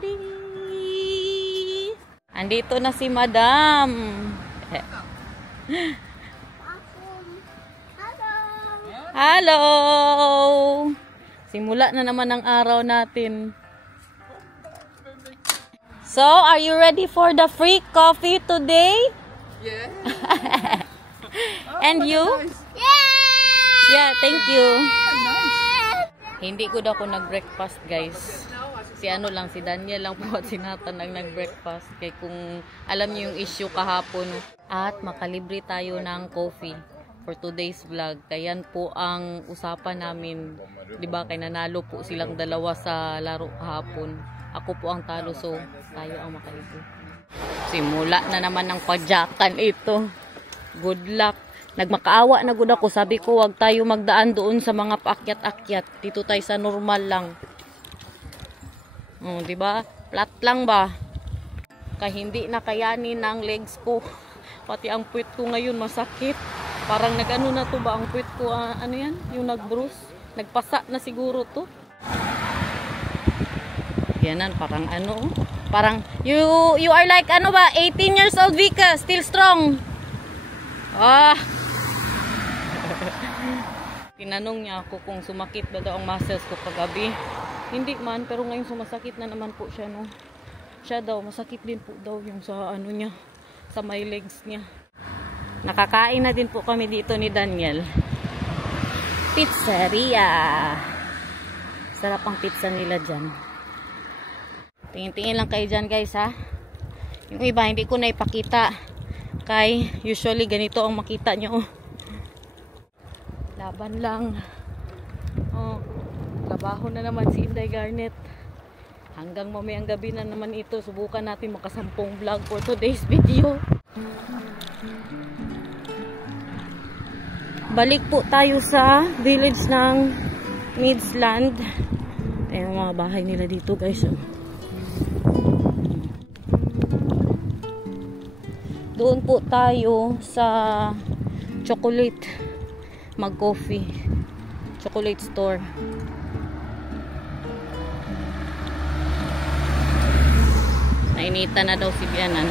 everybody! Andito na si Madam. Hello! Simula na naman ang araw natin. So, are you ready for the free coffee today? Yeah. And you? Nice. Yeah, thank you. Hindi ko daw ako nag-breakfast, guys. Si ano lang, si Daniel lang po at si Nathan ang nag-breakfast. Kaya kung alam niyo yung issue kahapon. At makalibre tayo ng coffee for today's vlog. Kaya yan po ang usapan namin. Diba, kaya nanalo po silang dalawa sa laro kahapon. Ako po ang talo, so tayo ang makalibre. Simula na naman ng padyakan ito. Good luck. Nagmakaawa na gud ako. Sabi ko, wag tayo magdaan doon sa mga paakyat-akyat. Dito tayo sa normal lang. Diba? Flat lang ba? Kaya hindi nakayanin ng legs ko. Pati ang puwit ko ngayon masakit. Parang nag-ano na to ba ang puwit ko? Ano yan? Yung nag-bruise. Nagpasa na siguro to. Yanan, parang ano. Parang, you are like, ano ba? 18 years old, Vika. Still strong. Tinanong niya ako kung sumakit ba daw ang muscles ko kagabi. Hindi man, pero ngayon sumasakit na naman po siya, no. Siya daw, masakit din po daw yung sa ano niya, sa my legs niya. Nakakain na din po kami dito ni Daniel. Pizzeria. Sarap ang pizza nila dyan. Tingin-tingin lang kayo dyan, guys, ha. Yung iba, hindi ko na ipakita. Kay, usually, ganito ang makita nyo. Laban lang. Trabaho na naman si Inday Garnet. Hanggang mamayang gabi na naman ito. Subukan natin makasampung vlog for today's video. Balik po tayo sa village ng Midsland. Ayan ang mga bahay nila dito, guys. Doon po tayo sa chocolate mag-coffee. Chocolate store. Nainita na daw si Bianan.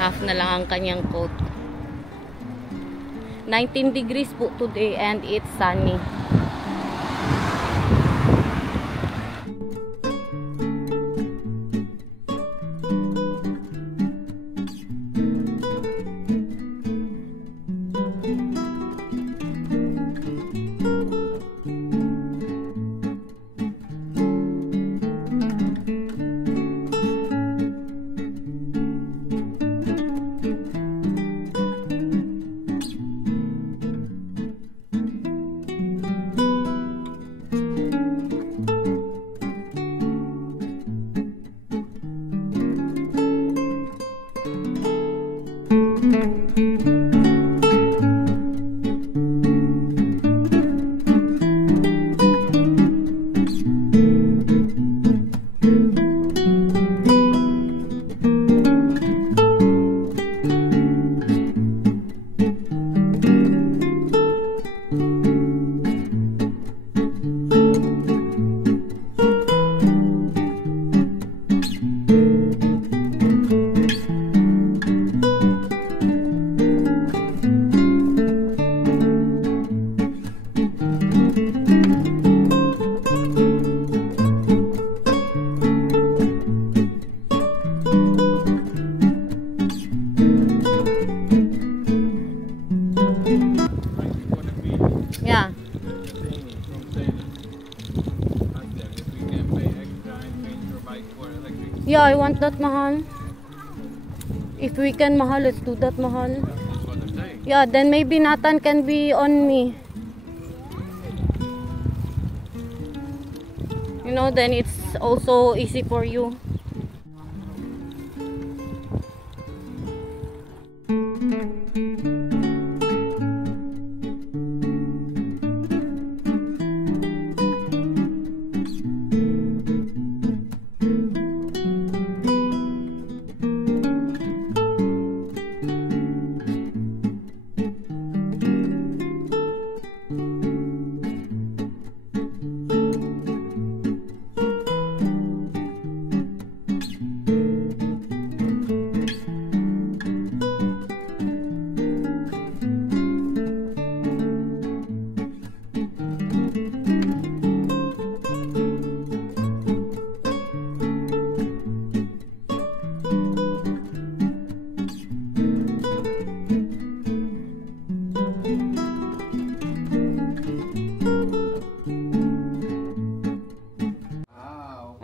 Half na lang ang kanyang coat. 19 degrees po today and it's sunny. Yeah. Yeah, I want that, Mahal. If we can, Mahal, let's do that, Mahal. Yeah, then maybe Nathan can be on me. You know, then it's also easy for you.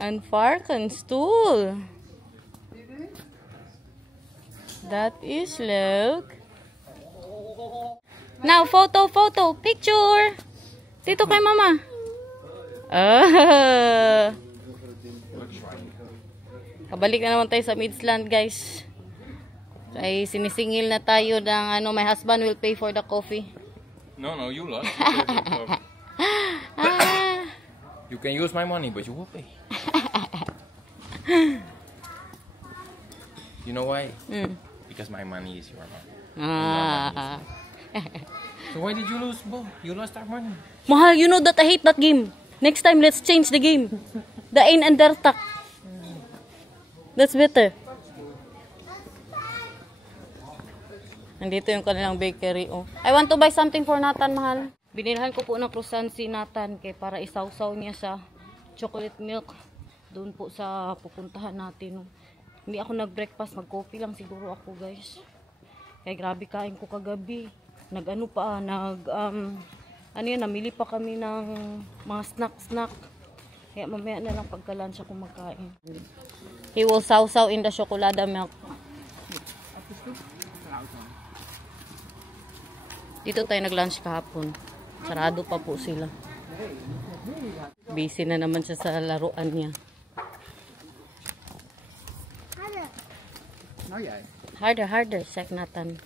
And varkensstoel. That is look. Now, photo, picture. Dito kay mama. Kabalik na naman tayo sa Midsland, guys. Ay sinisingil na tayo ng ano, my husband will pay for the coffee. No, you lost. You can use my money, but you will pay. You know why? Because my money is your money. So why did you lose, Bo? You lost our money. Mahal, you know that I hate that game. Next time, let's change the game. The Ein and der Tak. That's better. Nandito yung kanilang bakery. Oh. I want to buy something for Nathan, mahal. Binilhan ko po ng croissant si Nathan kay para isawsaw niya sa chocolate milk. Doon po sa pupuntahan natin. Oh. Hindi ako nag-breakfast. Mag-coffee lang siguro ako, guys. Kaya grabe kain ko kagabi. Nag-ano pa, ano yan, namili pa kami ng mga snack. Kaya mamaya na lang pagka-lunch ako magkain. He will sausaw in the chocolate milk. Dito tayo nag-lunch kahapon. Sarado pa po sila. Busy na naman siya sa laruan niya. Harder. Check Nathan.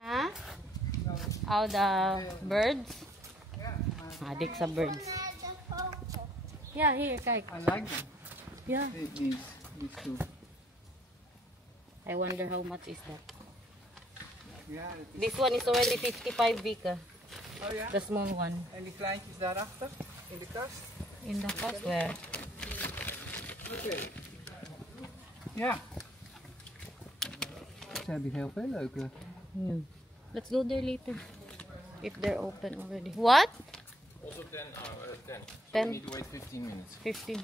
Huh? Oh, the birds? Adik sa birds. Yeah, here, Kai. I like them. Yeah. These two. I wonder how much is that. Yeah. This one is already 55 Vika. Oh yeah. The small one. En die kleintjes daarachter in de kast. In the cost where? Ja. Ze hebben heel veel leuke. Let's go there later. If they're open already. What? Also 10 10. We need to wait 15 minutes. 15.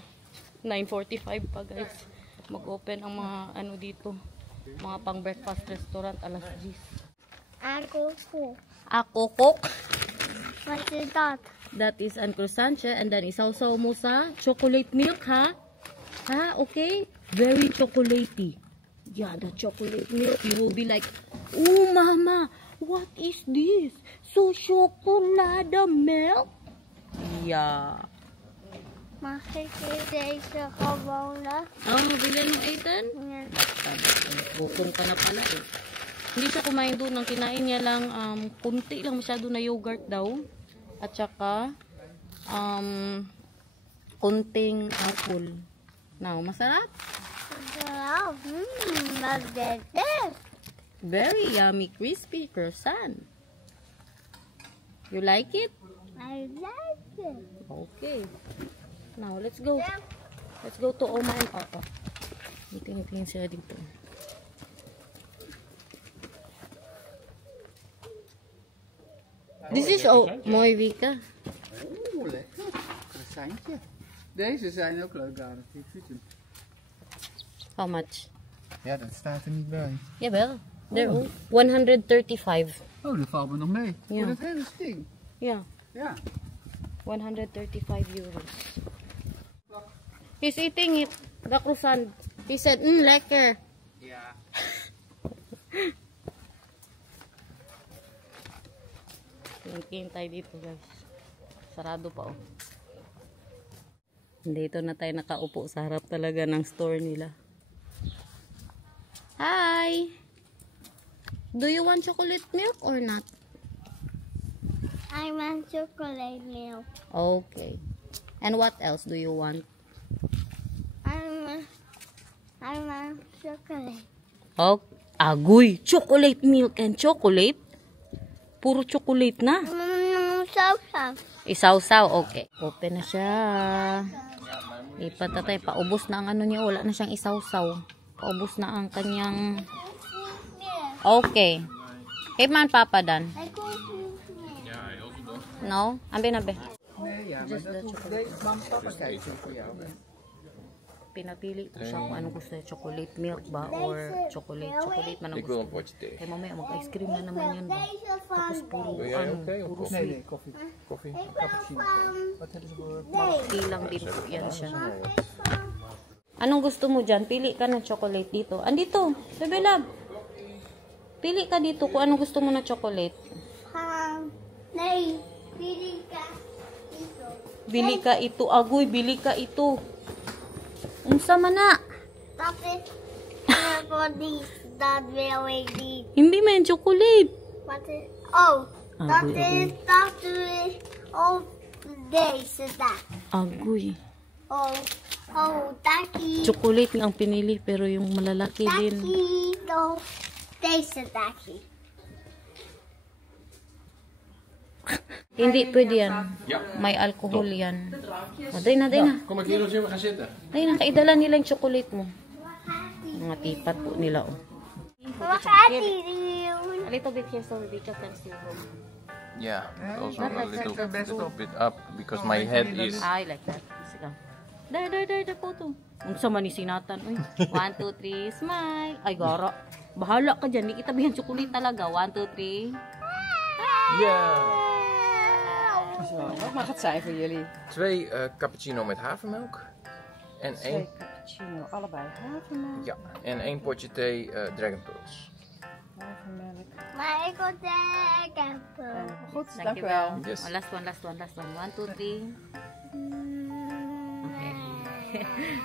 9:45 pa, guys. Mag-open ang mga ano dito. Mga pang breakfast restaurant alas 10. Ako cook. What is that? That is an croissant and then isawsaw mo sa chocolate milk, ha? Ha? Okay? Very chocolatey. Yeah, the chocolate milk. You will be like, oh, mama, what is this? So chocolate milk? Yeah. Mag ik deze gewone? Oh, bilhin ng Ethan? Ja. Gutom ka na pala eh. Hindi siya kumain doon. Ang kinain niya lang, kunti lang masyado na yogurt daw. At saka, kunting apple. Now, masarap? Wow, wat is dit? Very yummy, crispy croissant. You like it? I like it. Okay. Now, let's go. Let's go to Oma and Papa. Tingin sila dito. This is mooi, Vika. Oeh, lekker. Croissantje. Deze zijn ook leuk aan het fietsen. How much? Ja, dat staat er niet bij. Jawel. They're all 135. Oh, dat valt me nog mee. Ja. Voor dat hele ding. Yeah. Ja. 135 euros. He's eating it. The croissant. He said, lekker. Ja. Tingin tayo dito, guys. Sarado pa, oh. Dito na tayo nakaupo sa harap talaga ng store nila. Hi! Do you want chocolate milk or not? I want chocolate milk. Okay. And what else do you want? I want chocolate. Oh, agoy! Chocolate milk and chocolate? Puro chocolate na. Sausaw. Isaw-saw, okay. Open na siya. Lipat na tayo. Paubos na ang ano niya. Wala na siyang isaw-saw. Paubos na ang kanyang... Okay. Hey man, Papa Dan. No? Ambe na be. Nee, ja, maar dat hoeft deze man papa kijkt voor jou. Hè. pinapili ko siya kung ano gusto niya, chocolate milk ba or chocolate man ang Ik wil gusto. een potje thee. Kaya mamaya mag-ice cream na naman yan ba? Tapos puro Wil jij ano, ook thee of puro koffie? sweet. koffie. Koffie? Wat hebben ze voor? Tea lang din po yan siya. Anong gusto mo dyan? Pili ka ng chocolate dito. Andito, Bebe Love. Pili ka dito kung anong gusto mo na chocolate. Nee, pili ka ito. Bili ka ito, agoy, bili ka ito. Unsa man na? Dat is voor die, dat wil ik niet. Hindi man chocolate. Wat is, oh, dat Agoy, is, oh, deze daar. Agoy. Oh, taki. Chocolate lang ang pinili pero yung malalaki din. Taki, no. Deze taki. Hindi pwede yan. Ja. May alcohol yan. O, day na, day na. Kom maar kereltje, we gaan zitten. Day na, kaidala nila yung chocolate mo. Mga tipat po nila, oh. Wat gaat die doen? A little bit here so we can see home. Yeah, also a little bit up because my head is... I like that. Sige. There, photo. Unsa man ni sinatan. Uy. 1, 2, 3, smile. Ay, gara. Bahala ka dyan. Di kita bihan chocolate talaga. 1, 2, 3. Yeah! Wat mag het zijn voor jullie? 2 cappuccino met havermelk. En 1... Cappuccino, allebei havermelk. Ja, en 1 potje thee Dragon Pearls. Havermelk. Maar ik wil denken. Goed, Thank you dankjewel. wel. Yes. Oh, last one. 1, 2, 3.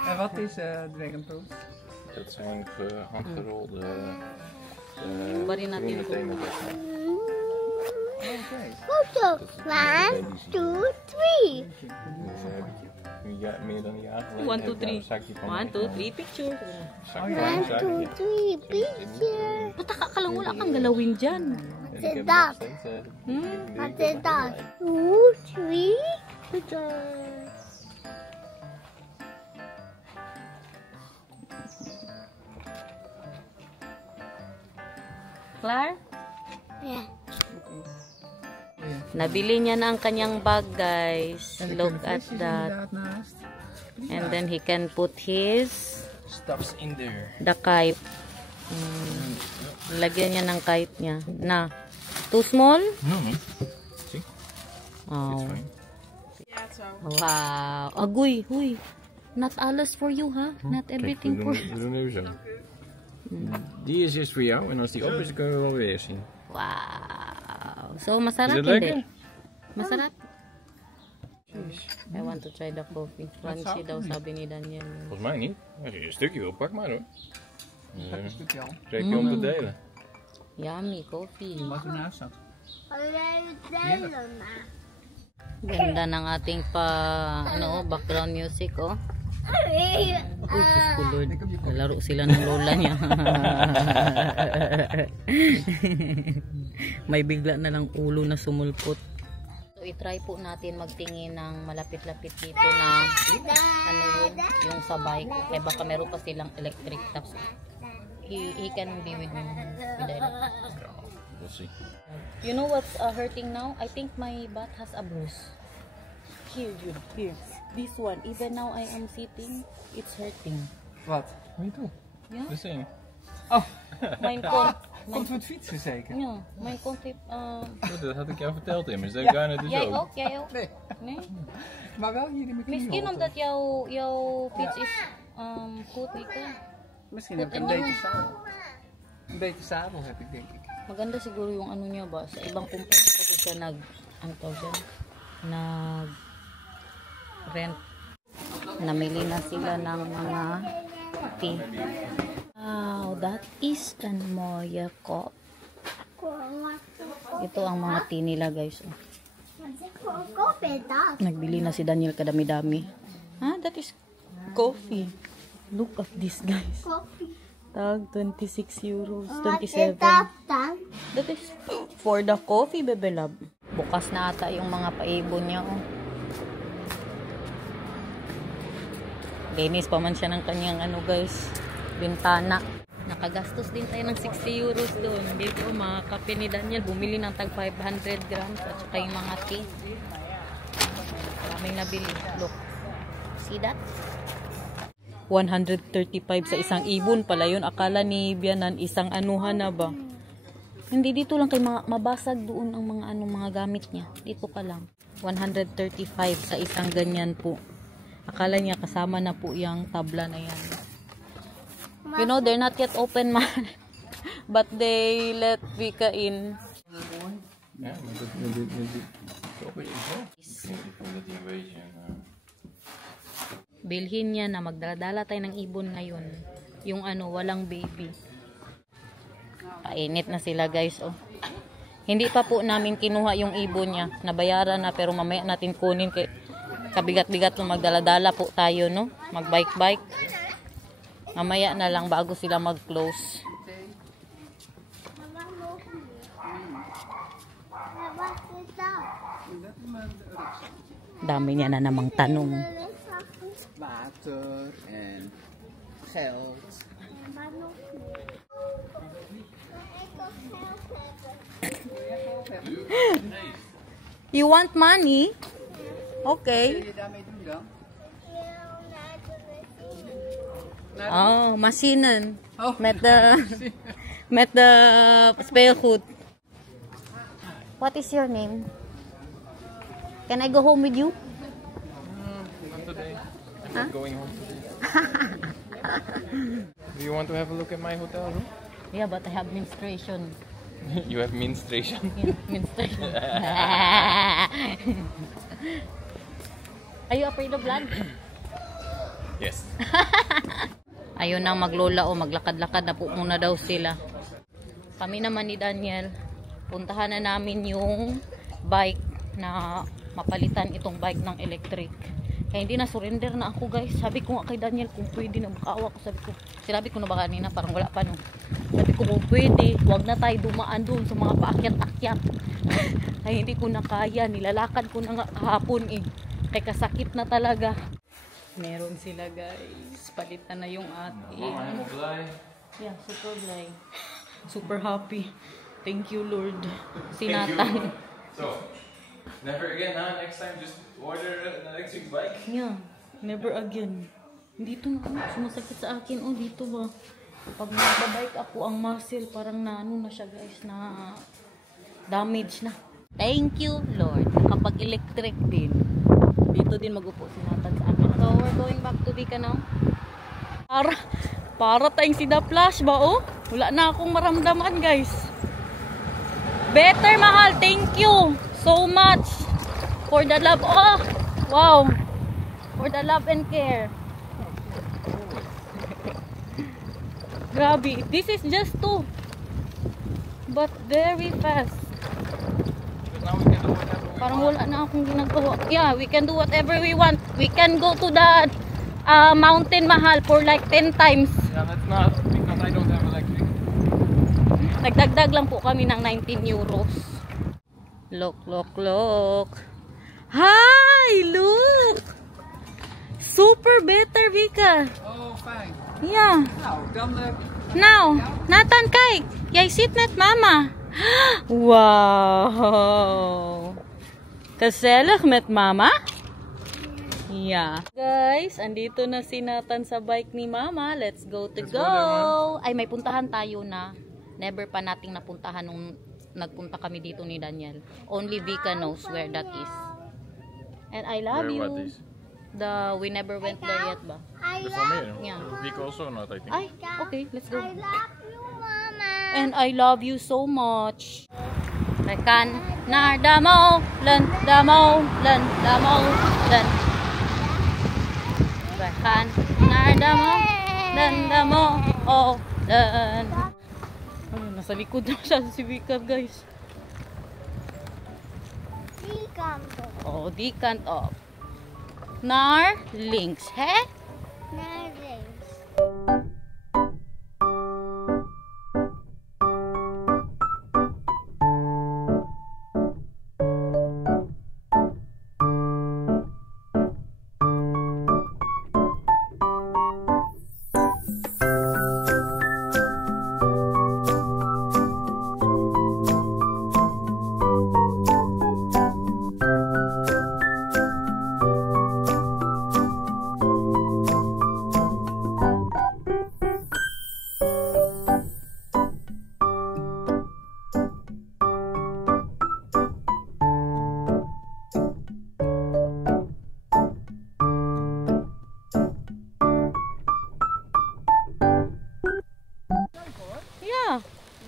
En wat is Dragon Pearls? Dat zijn handgerolde Waarin natin groene ito? thee met wortel. Oké. Goed zo. 1, 2, 3. Ja, meer dan een jaar geleden 1, 2, heb ik daar 3. een zakje van 1, 2, 3, picture. Zakje 1, van 2, 3, picture. Pataka ka lang, wala kang galawin dyan. En ik heb dat? nog steeds... Wat is dat? 2, 3, picture. Clar? Ja. Nabili niya na ang kanyang bag, guys. Look at that. Inderdaad naast. And then he can put his Stuffs in there. the kite. Lagyan niya ng kite niya. Na. Too small? No, no. See? Oh. Fine. Wow. Agoy, huy. Not alles for you, ha? Not everything for We doen even zo. Die is eerst voor jou en als die op is, dan kunnen we wel weer zien. Wow. So, masarap Is it hindi? lekker? Masarap? I want to try the coffee. Crunchy daw, sabi ni Daniel. Volgens mij niet. Als je een stukje wil, pak maar hoor. Pak een stukje al. Trek je om te delen. Yummy coffee. Wat ernaast zat. Ganda ng ating background music, oh. Uy, Diyos ko Lord. Nalaro sila ng lola niya. May bigla na lang ulo na sumulpot. So, i-try po natin magtingin ng malapit-lapit dito na yung sa bike. Eh, baka meron pa silang electric taps. He can be with me. We'll see. You know what's hurting now? I think my butt has a bruise. Here. This one. Even now I am sitting, it's hurting. Wat? Me too. Ja? The same. Oh, Mijn komt voor het fietsen zeker? Ja, mijn kont heeft... Dat had ik jou verteld immers. Dat heb ik bijna dus Jij ook. ook? Jij ook? Nee. Nee? Maar wel hier in mijn knieholte. Misschien omdat jouw fiets is goed dito. Misschien heb ik een beter zadel. Een beter zadel heb ik, denk ik. Maganda siguro yung ano niya ba. Sa ibang kumpanya kasi siya rent. Namili na sila ng mga tea. Wow, that is an Moya cup. Ito ang mga tea nila, guys. Nagbili na si Daniel kadami-dami. That is coffee. Look at this, guys. Tag 26 euros, 27. That is for the coffee, Bebe Love. Bukas na ata yung mga paibon niya, oh. Linis pa man siya ng kanyang guys, bintana. Nakagastos din tayo ng 60 euros doon. Dito, mga kape ni Daniel, bumili ng tag 500 grams at saka yung mga tea. Maraming nabili. Look. See that? 135 sa isang ibon pala yun. Akala ni Bianan isang anuhan na ba? Hindi, dito lang kay mabasag doon ang mga mga gamit niya. Dito pa lang. 135 sa isang ganyan po. Akala niya kasama na po yung tabla na yan. You know, they're not yet open man. But they let Vika in. Yeah, maybe open it more. Bilhin niya na magdala tayo ng ibon ngayon. Yung walang baby. Painit na sila guys, oh. Hindi pa po namin kinuha yung ibon niya. Nabayaran na pero mamaya natin kunin. Kabigat-bigat nung magdala-dala po tayo, no? Mag-bike-bike. Mamaya na lang bago sila mag-close. Dami niya na namang tanong. Water and health. You want money? Okay. Wil je daarmee doen dan? Oh, machinen. Oh. Met de speelgoed. What is your name? Can I go home with you? Not today. I'm not going home today. Do you want to have a look at my hotel room? Yeah, but I have menstruation. You have menstruation. Yeah, menstruation. Are you afraid of blood? Yes. Ayun na maglola o maglakad-lakad na po muna daw sila. Kami naman ni Daniel, puntahan na namin yung bike na mapalitan itong bike ng electric. Kaya hindi na surrender na ako guys. Sabi ko nga kay Daniel kung pwede na makaawa ko. Sinabi ko na ba kanina parang wala pa no. Sabi ko kung pwede, huwag na tayo dumaan doon sa mga paakyat-akyat. Ay hindi ko na kaya. Nilalakad ko na nga kahapon eh. Kaya kasakit na talaga. Meron sila guys. Palitan na yung ating. Yeah, super glay. Super happy. Thank you Lord. Sinatan. So, never again, huh? Next time, just order an electric bike. Yeah, never again. Dito na sumasakit sa akin. Oh, dito ba? Pag nagbabike ako ang muscle, parang na siya guys, na damage na. Thank you, Lord. Kapag electric din, dito din magupo sinatan sa akin. So, we're going back to Vika now. Para tayong si The Flash ba, oh? Wala na akong maramdaman, guys. Better, mahal. Thank you so much for the love. Oh, wow. For the love and care. Grabe. This is just 2. But very fast. Now we can do whatever we Parang want. wala na akong ginagawa. Yeah, we can do whatever we want. We can go to the mountain, mahal, for like 10 times. Yeah, that's not because I don't have electric. Nagdagdag lang po kami ng 19 euros. Look, look, look. Hi! Look! Super better, Vika. Oh, fijn. Yeah. Nou, dan Now, Nathan, kijk. Jij zit met mama. Wow. Gezellig met mama? Yeah. Guys, andito na si Nathan sa bike ni mama. Let's go to go. Ay, may puntahan tayo na never pa nating napuntahan nung nagpunta kami dito ni Daniel. Only Vika knows where that is. And I love Where, you. what is? We never went there yet ba? I The love, familiar. Yeah. Vika also not, I think. Ay, okay, let's go. I love you, Mama. And I love you so much. I can naar de molen, de molen, de molen. We gaan naar de molen, de molen. Oh, nasa likod na siya si Vika, guys. Die kant op. Oh, die kant op. Naar links, hè? Naar links.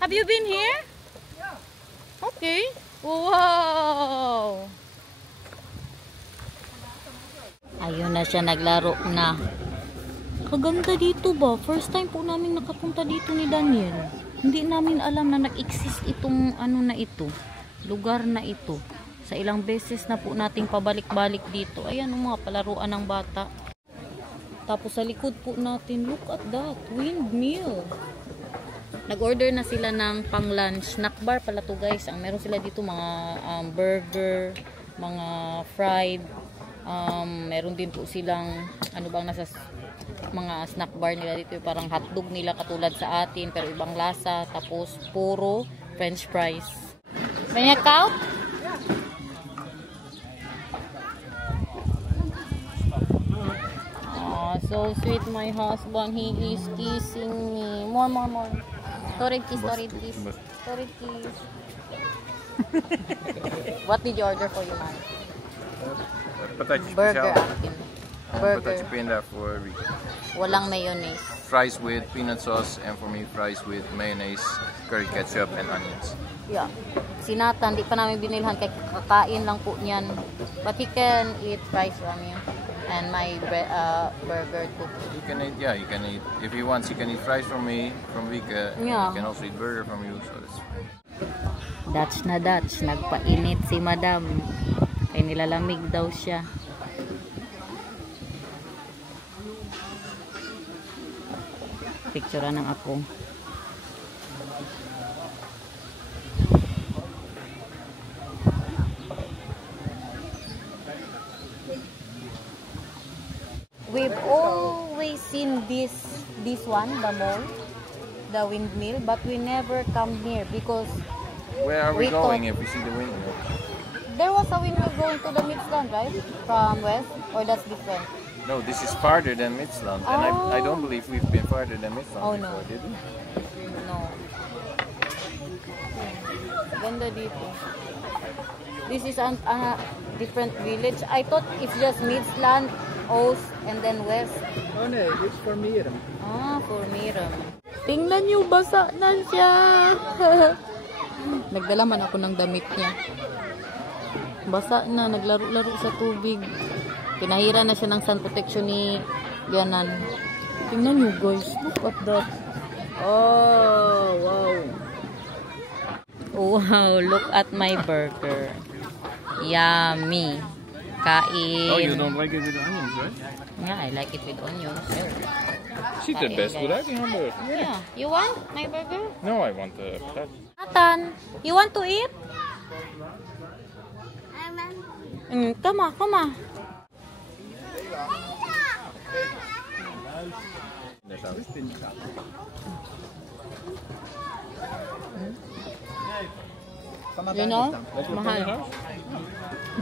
Have you been here? Yeah. Okay. Wow! Ayun na siya, naglaro na. Kaganda dito ba? First time po namin nakapunta dito ni Daniel. Hindi namin alam na nag-exist itong ano na ito. Lugar na ito. Sa ilang beses na po nating pabalik-balik dito. Ayan ang mga palaruan ng bata. Tapos sa likod po natin, look at that, windmill. Nag-order na sila ng pang-lunch. Snack bar pala to guys. Ang meron sila dito mga burger, mga fried. Meron din po silang ano bang nasa mga snack bar nila dito. Parang hotdog nila katulad sa atin pero ibang lasa. Tapos puro french fries. May count? Oh, so sweet my husband. He is kissing me. More. Torrid kiss. Torrid kiss. What did you order for you, man? Patatje Burger speciaal. akin. Burger. Patatje pinda voor Rika. Walang mayonnaise. Fries with peanut sauce, and for me, fries with mayonnaise, curry ketchup, and onions. Yeah. Si Nathan, di pa namin binilhan kay kakain lang po niyan. But he can eat fries from you. And my burger too. You can eat, yeah, you can eat. If he wants, he can eat fries from me, from Rika. Yeah. He can also eat burger from you, so that's fine. Dutch na Dutch. Nagpainit si Madam. Kaya nilalamig daw siya. Picture ng ako. We've always seen this one, the mall, the windmill, but we never come here because Where are we We going thought- if we see the windmill? there was a windmill going to the Midland, right? From west, or that's different? No, this is farther than Midland, and I don't believe we've been farther than Midland Oh, no. before, did we? No. Ganda dito. This is a different village. I thought it's just Midland, Oost, and then West. Oh nee, dit is voor Mieren. Ah, for Miram. Tingnan nyo, basa na siya. Nagdala man ako ng damit niya. Basa na, naglaro-laro sa tubig. Pinahira na siya ng sun protection ni Lianan. Tingnan nyo guys, look at that. Oh, wow. Wow, look at my burger. Yummy. Kain. Oh, you don't like it with onions, right? Yeah, I like it with onions. Sure. Ziet er best goed uit, die hamburger. Yeah. You want my burger? No, I want the patat. Nathan, you want to eat? Come on. You know, mahal.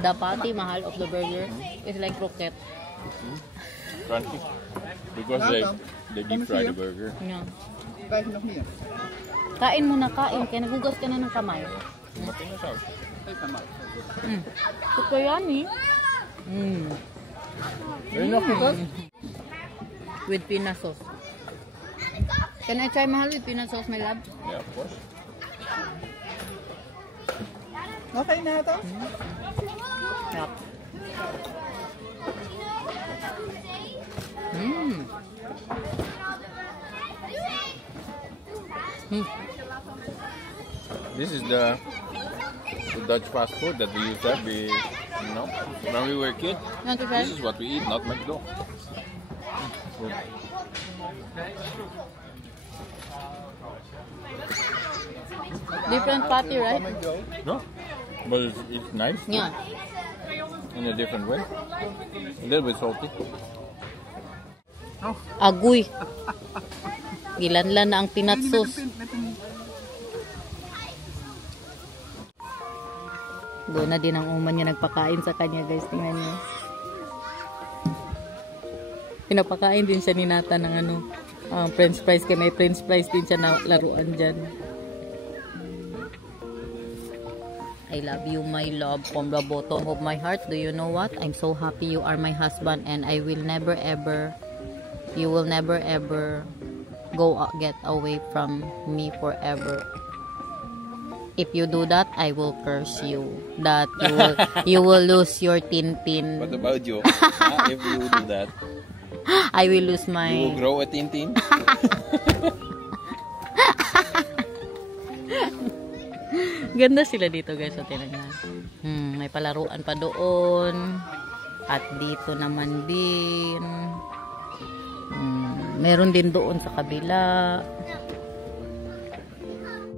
The patty mahal of the burger is like croquette. Crunchy. Because they deep fry the burger. Yeah. Krijg je nog meer? Kain muna, kain. Kaya nagugas ka na ng kamay. Matinga saus. Geef hem maar. Super yummy. Wil je nog patat? With peanut sauce. Can I try mahal with peanut sauce, my love? Yeah, of course. Nog één Nathan? Yep. This is the Dutch fast food that we used to have, when we were kids. You want to try? This is what we eat, not McDo. Good. Different patty, right? No? But it's nice. Yeah. In a different way. A little bit salty. Agoy. Gilanlan na ang peanut sauce. Doon na din ang uman niya nagpakain sa kanya, guys. Tingnan niyo. Pinapakain din siya ni Nathan ng french fries. Kaya may french fries din siya na laruan dyan. I love you, my love, from the bottom of my heart. Do you know what? I'm so happy you are my husband, and I will never ever, you will never ever get away from me forever. If you do that, I will curse you. That you will lose your tintin. What about you? If you do that, I will lose my... you will grow a tintin? Ganda sila dito guys. So, tingnan nga. May palaruan pa doon. At dito naman din. Meron din doon sa kabila.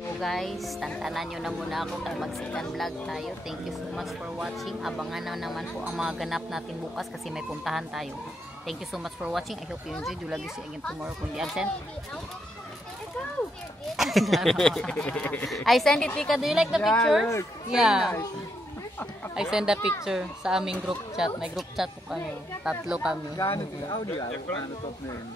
So guys, tantanan nyo na muna ako kay mag-second vlog tayo. Thank you so much for watching. Abangan na naman po ang mga ganap natin bukas kasi may puntahan tayo. Thank you so much for watching. I hope you enjoyed. Do love you. See you again tomorrow kung di absent. I send it, Vika. Do you like the pictures? Yeah. I send a picture sa aming group chat. May group chat po kami. 3 kami. Gaan het audio uit aan het opnemen.